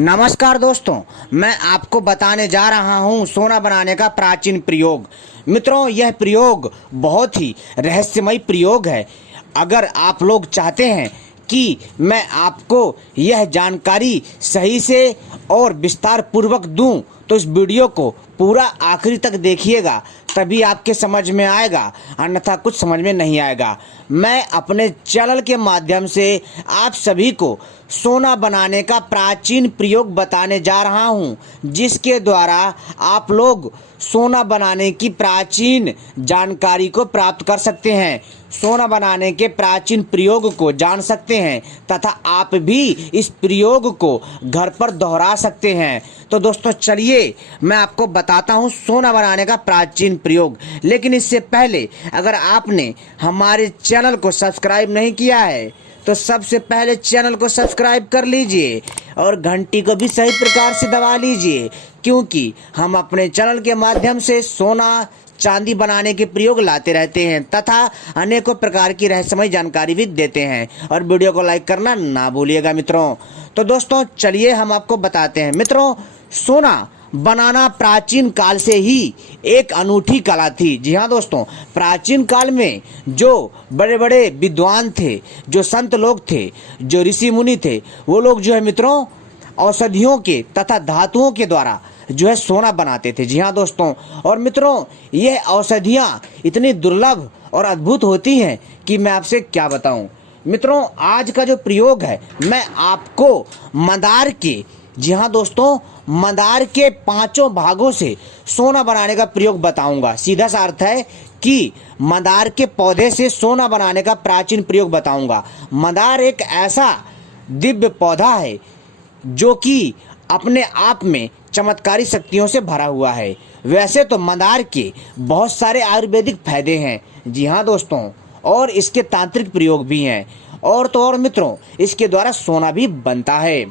नमस्कार दोस्तों, मैं आपको बताने जा रहा हूं सोना बनाने का प्राचीन प्रयोग। मित्रों, यह प्रयोग बहुत ही रहस्यमय प्रयोग है। अगर आप लोग चाहते हैं कि मैं आपको यह जानकारी सही से और विस्तार पूर्वक दूं, तो इस वीडियो को पूरा आखिरी तक देखिएगा, तभी आपके समझ में आएगा, अन्यथा कुछ समझ में नहीं आएगा। मैं अपने चैनल के माध्यम से आप सभी को सोना बनाने का प्राचीन प्रयोग बताने जा रहा हूं, जिसके द्वारा आप लोग सोना बनाने की प्राचीन जानकारी को प्राप्त कर सकते हैं, सोना बनाने के प्राचीन प्रयोग को जान सकते हैं तथा आप भी इस प्रयोग को घर पर दोहरा सकते हैं। तो दोस्तों चलिए मैं आपको बताता हूं सोना बनाने का प्राचीन प्रयोग। लेकिन इससे पहले अगर आपने हमारे चैनल को सब्सक्राइब नहीं किया है तो सबसे पहले चैनल को सब्सक्राइब कर लीजिए और घंटी को भी सही प्रकार से दबा लीजिए, क्योंकि हम अपने चैनल के माध्यम से सोना चांदी बनाने के प्रयोग लाते रहते हैं तथा अनेकों प्रकार की रहस्यमय जानकारी भी देते हैं। और वीडियो को लाइक करना ना भूलिएगा मित्रों। तो दोस्तों चलिए हम आपको बताते हैं। मित्रों, सोना बनाना प्राचीन काल से ही एक अनूठी कला थी। जी हाँ दोस्तों, प्राचीन काल में जो बड़े बड़े विद्वान थे, जो संत लोग थे, जो ऋषि मुनि थे, वो लोग जो है मित्रों औषधियों के तथा धातुओं के द्वारा जो है सोना बनाते थे। जी हाँ दोस्तों, और मित्रों यह औषधियाँ इतनी दुर्लभ और अद्भुत होती हैं कि मैं आपसे क्या बताऊं। मित्रों, आज का जो प्रयोग है मैं आपको मंदार के, जी हाँ दोस्तों, मंदार के 5 भागों से सोना बनाने का प्रयोग बताऊंगा। सीधा सा अर्थ है कि मंदार के पौधे से सोना बनाने का प्राचीन प्रयोग बताऊंगा। मंदार एक ऐसा दिव्य पौधा है जो कि अपने आप में चमत्कारी शक्तियों से भरा हुआ है। वैसे तो मंदार के बहुत सारे आयुर्वेदिक फायदे हैं, जी हाँ दोस्तों, और इसके तांत्रिक प्रयोग भी हैं। और तो और मित्रों, इसके द्वारा सोना भी बनता है।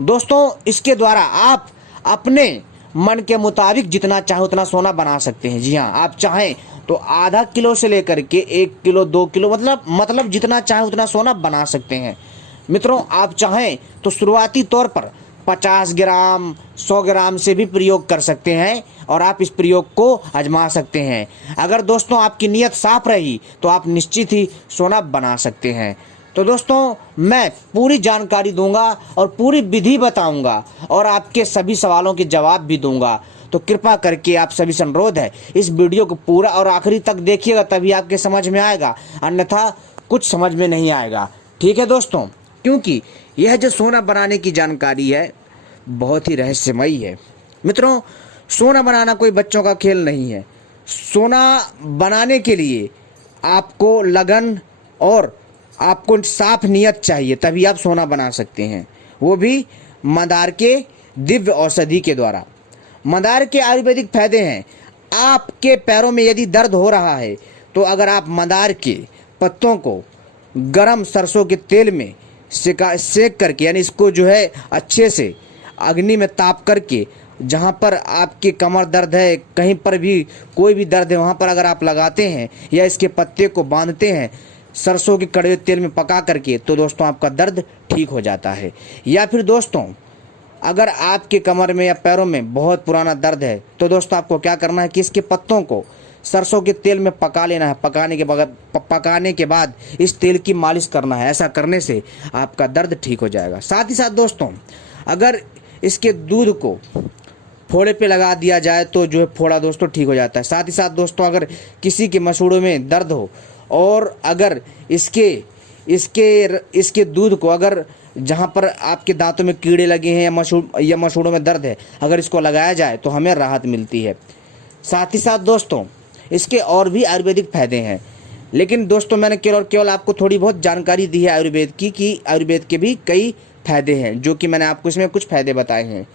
दोस्तों, इसके द्वारा आप अपने मन के मुताबिक जितना चाहे उतना सोना बना सकते हैं। जी हाँ, आप चाहें तो आधा किलो से लेकर के 1 किलो 2 किलो मतलब जितना चाहे उतना सोना बना सकते हैं। मित्रों, आप चाहें तो शुरुआती तौर पर 50 ग्राम 100 ग्राम से भी प्रयोग कर सकते हैं और आप इस प्रयोग को आजमा सकते हैं। अगर दोस्तों आपकी नीयत साफ रही तो आप निश्चित ही सोना बना सकते हैं। तो दोस्तों मैं पूरी जानकारी दूंगा और पूरी विधि बताऊंगा और आपके सभी सवालों के जवाब भी दूंगा। तो कृपा करके आप सभी से अनुरोध है, इस वीडियो को पूरा और आखिरी तक देखिएगा, तभी आपके समझ में आएगा, अन्यथा कुछ समझ में नहीं आएगा। ठीक है दोस्तों, क्योंकि यह जो सोना बनाने की जानकारी है बहुत ही रहस्यमयी है। मित्रों, सोना बनाना कोई बच्चों का खेल नहीं है। सोना बनाने के लिए आपको लगन और आपको साफ नियत चाहिए, तभी आप सोना बना सकते हैं, वो भी मंदार के दिव्य औषधि के द्वारा। मंदार के आयुर्वेदिक फायदे हैं। आपके पैरों में यदि दर्द हो रहा है तो अगर आप मंदार के पत्तों को गरम सरसों के तेल में सेक करके, यानी इसको जो है अच्छे से अग्नि में ताप करके, जहाँ पर आपके कमर दर्द है, कहीं पर भी कोई भी दर्द है, वहाँ पर अगर आप लगाते हैं या इसके पत्ते को बांधते हैं सरसों के कड़वे तेल में पका करके, तो दोस्तों आपका दर्द ठीक हो जाता है। या फिर दोस्तों अगर आपके कमर में या पैरों में बहुत पुराना दर्द है तो दोस्तों आपको क्या करना है कि इसके पत्तों को सरसों के तेल में पका लेना है। पकाने के बाद इस तेल की मालिश करना है। ऐसा करने से आपका दर्द ठीक हो जाएगा। साथ ही साथ दोस्तों अगर इसके दूध को फोड़े पे लगा दिया जाए तो जो है फोड़ा दोस्तों ठीक हो जाता है। साथ ही साथ दोस्तों अगर किसी के मसूड़ों में दर्द हो और अगर इसके दूध को, अगर जहाँ पर आपके दांतों में कीड़े लगे हैं या मसूड़ों में दर्द है, अगर इसको लगाया जाए तो हमें राहत मिलती है। साथ ही साथ दोस्तों इसके और भी आयुर्वेदिक फायदे हैं, लेकिन दोस्तों मैंने केवल आपको थोड़ी बहुत जानकारी दी है आयुर्वेद की, कि आयुर्वेद के भी कई फायदे हैं, जो कि मैंने आपको इसमें कुछ फायदे बताए हैं।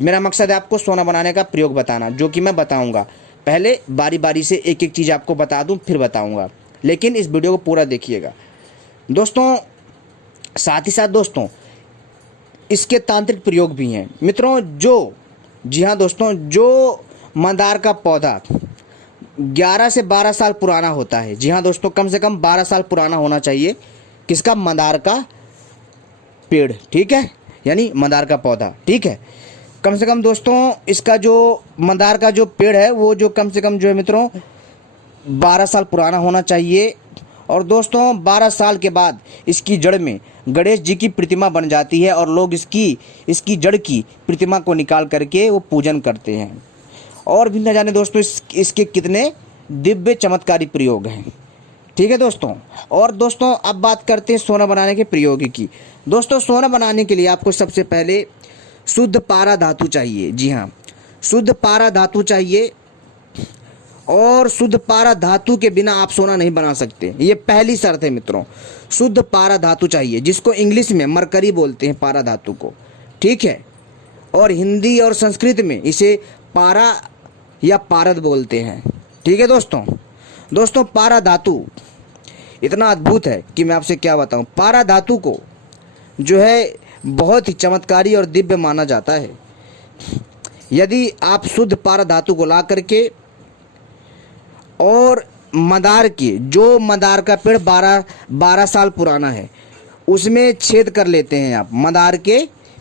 मेरा मकसद है आपको सोना बनाने का प्रयोग बताना, जो कि मैं बताऊंगा। पहले बारी बारी से एक एक चीज़ आपको बता दूं, फिर बताऊंगा, लेकिन इस वीडियो को पूरा देखिएगा दोस्तों। साथ ही साथ दोस्तों इसके तांत्रिक प्रयोग भी हैं। मित्रों जी हाँ दोस्तों, जो मंदार का पौधा 11 से 12 साल पुराना होता है। जी हाँ दोस्तों, कम से कम 12 साल पुराना होना चाहिए। किसका? मंदार का पेड़। ठीक है, यानी मंदार का पौधा। ठीक है, कम से कम दोस्तों इसका जो मंदार का जो पेड़ है वो जो कम से कम जो है मित्रों 12 साल पुराना होना चाहिए। और दोस्तों 12 साल के बाद इसकी जड़ में गणेश जी की प्रतिमा बन जाती है और लोग इसकी जड़ की प्रतिमा को निकाल करके वो पूजन करते हैं। और भी न जाने दोस्तों इसके कितने दिव्य चमत्कारी प्रयोग हैं। ठीक है दोस्तों, और दोस्तों अब बात करते हैं सोना बनाने के प्रयोग की। दोस्तों सोना बनाने के लिए आपको सबसे पहले शुद्ध पारा धातु चाहिए। जी हाँ, शुद्ध पारा धातु चाहिए, और शुद्ध पारा धातु के बिना आप सोना नहीं बना सकते, ये पहली शर्त है मित्रों। शुद्ध पारा धातु चाहिए, जिसको इंग्लिश में मरकरी बोलते हैं पारा धातु को। ठीक है, और हिंदी और संस्कृत में इसे पारा या पारद बोलते हैं। ठीक है दोस्तों पारा धातु इतना अद्भुत है कि मैं आपसे क्या बताऊं। पारा धातु को जो है बहुत ही चमत्कारी और दिव्य माना जाता है। यदि आप शुद्ध पारा धातु को ला करके और मंदार का पेड़ 12 साल पुराना है उसमें छेद कर लेते हैं आप मंदार के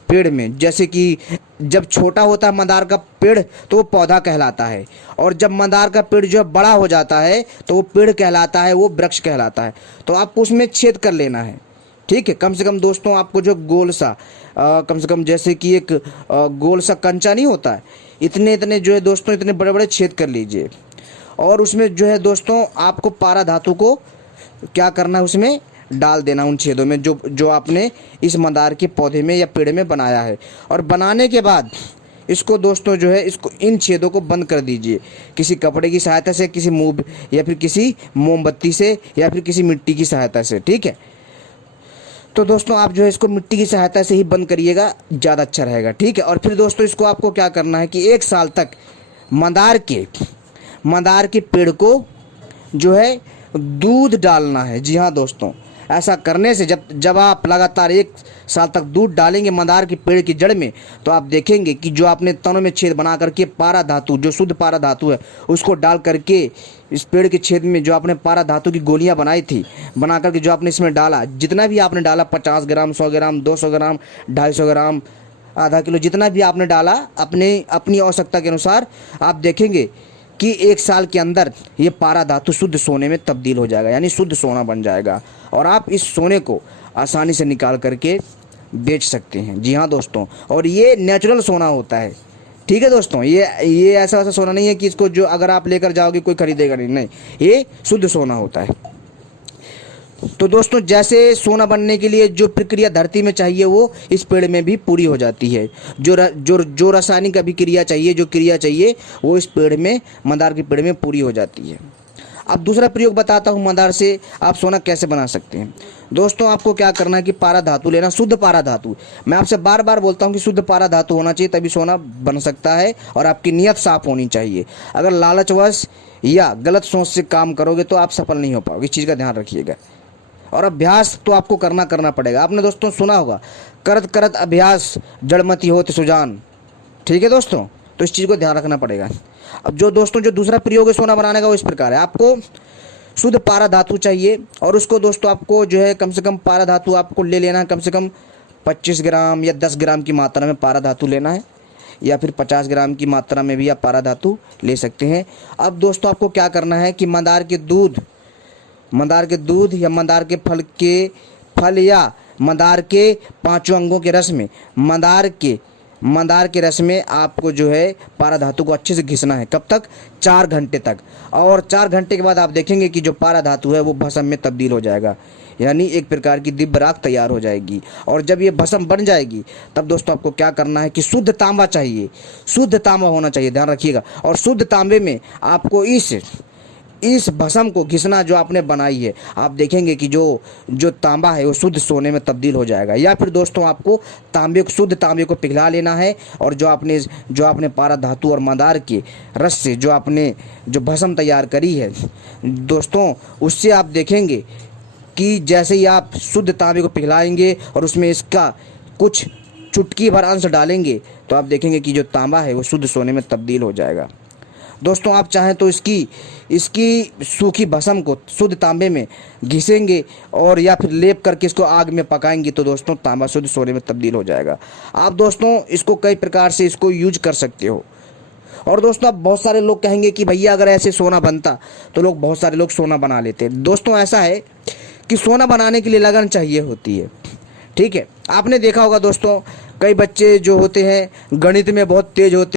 पेड़ में। जैसे कि जब छोटा होता है मंदार का पेड़ तो वो पौधा कहलाता है, और जब मंदार का पेड़ जो है बड़ा हो जाता है तो वो पेड़ कहलाता है, वो वृक्ष कहलाता है। तो आपको उसमें छेद कर लेना है। ठीक है, कम से कम दोस्तों आपको जो गोल सा कम से कम जैसे कि एक गोल सा कंचा नहीं होता है, इतने जो है दोस्तों इतने बड़े बड़े छेद कर लीजिए। और उसमें जो है दोस्तों आपको पारा धातु को क्या करना है, उसमें डाल देना उन छेदों में जो आपने इस मंदार के पौधे में या पेड़ में बनाया है। और बनाने के बाद इसको दोस्तों जो है इसको इन छेदों को बंद कर दीजिए किसी कपड़े की सहायता से, किसी मूव या फिर किसी मोमबत्ती से या फिर किसी मिट्टी की सहायता से। ठीक है, तो दोस्तों आप जो है इसको मिट्टी की सहायता से ही बंद करिएगा, ज़्यादा अच्छा रहेगा। ठीक है, और फिर दोस्तों इसको आपको क्या करना है कि 1 साल तक मंदार के पेड़ को जो है दूध डालना है। जी हाँ दोस्तों, ऐसा करने से जब आप लगातार 1 साल तक दूध डालेंगे मंदार के पेड़ की जड़ में, तो आप देखेंगे कि जो आपने तनों में छेद बना करके पारा धातु, जो शुद्ध पारा धातु है, उसको डाल करके इस पेड़ के छेद में जो आपने पारा धातु की गोलियां बनाई थी, बना करके जो आपने इसमें डाला, जितना भी आपने डाला 50 ग्राम, 100 ग्राम, 200 ग्राम, 250 ग्राम, आधा किलो, जितना भी आपने डाला अपनी आवश्यकता के अनुसार, आप देखेंगे कि 1 साल के अंदर ये पारा धातु शुद्ध सोने में तब्दील हो जाएगा, यानी शुद्ध सोना बन जाएगा। और आप इस सोने को आसानी से निकाल करके बेच सकते हैं। जी हाँ दोस्तों, और ये नेचुरल सोना होता है। ठीक है दोस्तों, ये ऐसा सोना नहीं है कि इसको जो अगर आप लेकर जाओगे कोई खरीदेगा नहीं, ये शुद्ध सोना होता है। तो दोस्तों जैसे सोना बनने के लिए जो प्रक्रिया धरती में चाहिए वो इस पेड़ में भी पूरी हो जाती है। जो रासायनिक अभिक्रिया चाहिए, जो क्रिया चाहिए, वो इस पेड़ में, मंदार के पेड़ में पूरी हो जाती है। अब दूसरा प्रयोग बताता हूँ मंदार से आप सोना कैसे बना सकते हैं। दोस्तों आपको क्या करना है कि पारा धातु लेना, शुद्ध पारा धातु। मैं आपसे बार बार बोलता हूँ कि शुद्ध पारा धातु होना चाहिए, तभी सोना बन सकता है, और आपकी नीयत साफ होनी चाहिए। अगर लालचवश या गलत सोच से काम करोगे तो आप सफल नहीं हो पाओगे, इस चीज़ का ध्यान रखिएगा। और अभ्यास तो आपको करना पड़ेगा। आपने दोस्तों सुना होगा, करत करत अभ्यास जड़मति होत सुजान। ठीक है दोस्तों, तो इस चीज़ को ध्यान रखना पड़ेगा। अब जो दूसरा प्रयोग है सोना बनाने का वो इस प्रकार है। आपको शुद्ध पारा धातु चाहिए, और उसको दोस्तों आपको जो है कम से कम पारा धातु आपको ले लेना है, कम से कम 25 ग्राम या 10 ग्राम की मात्रा में पारा धातु लेना है, या फिर 50 ग्राम की मात्रा में भी आप पारा धातु ले सकते हैं। अब दोस्तों आपको क्या करना है कि मंदार के दूध या मंदार के फल या मंदार के 5 अंगों के रस में, मंदार के रस में आपको जो है पारा धातु को अच्छे से घिसना है। कब तक? 4 घंटे तक। और 4 घंटे के बाद आप देखेंगे कि जो पारा धातु है वो भस्म में तब्दील हो जाएगा, यानी एक प्रकार की दिव्य राख तैयार हो जाएगी। और जब ये भस्म बन जाएगी तब दोस्तों आपको क्या करना है कि शुद्ध तांबा चाहिए, शुद्ध तांबा होना चाहिए, ध्यान रखिएगा। और शुद्ध तांबे में आपको इस भस्म को घिसना जो आपने बनाई है, आप देखेंगे कि जो तांबा है वो शुद्ध सोने में तब्दील हो जाएगा। या फिर दोस्तों आपको शुद्ध तांबे को पिघला लेना है, और जो आपने पारा धातु और मंदार के रस से जो भस्म तैयार करी है दोस्तों, उससे आप देखेंगे कि जैसे ही आप शुद्ध तांबे को पिघलाएंगे और उसमें इसका कुछ चुटकी भर अंश डालेंगे, तो आप देखेंगे कि जो तांबा है वो शुद्ध सोने में तब्दील हो जाएगा। दोस्तों आप चाहें तो इसकी सूखी भस्म को शुद्ध तांबे में घिसेंगे और या फिर लेप करके इसको आग में पकाएंगे तो दोस्तों तांबा शुद्ध सोने में तब्दील हो जाएगा। आप दोस्तों इसको कई प्रकार से इसको यूज कर सकते हो। और दोस्तों अब बहुत सारे लोग कहेंगे कि भैया अगर ऐसे सोना बनता तो बहुत सारे लोग सोना बना लेते। दोस्तों ऐसा है कि सोना बनाने के लिए लगन चाहिए होती है, ठीक है। आपने देखा होगा दोस्तों, कई बच्चे जो होते हैं गणित में बहुत तेज होते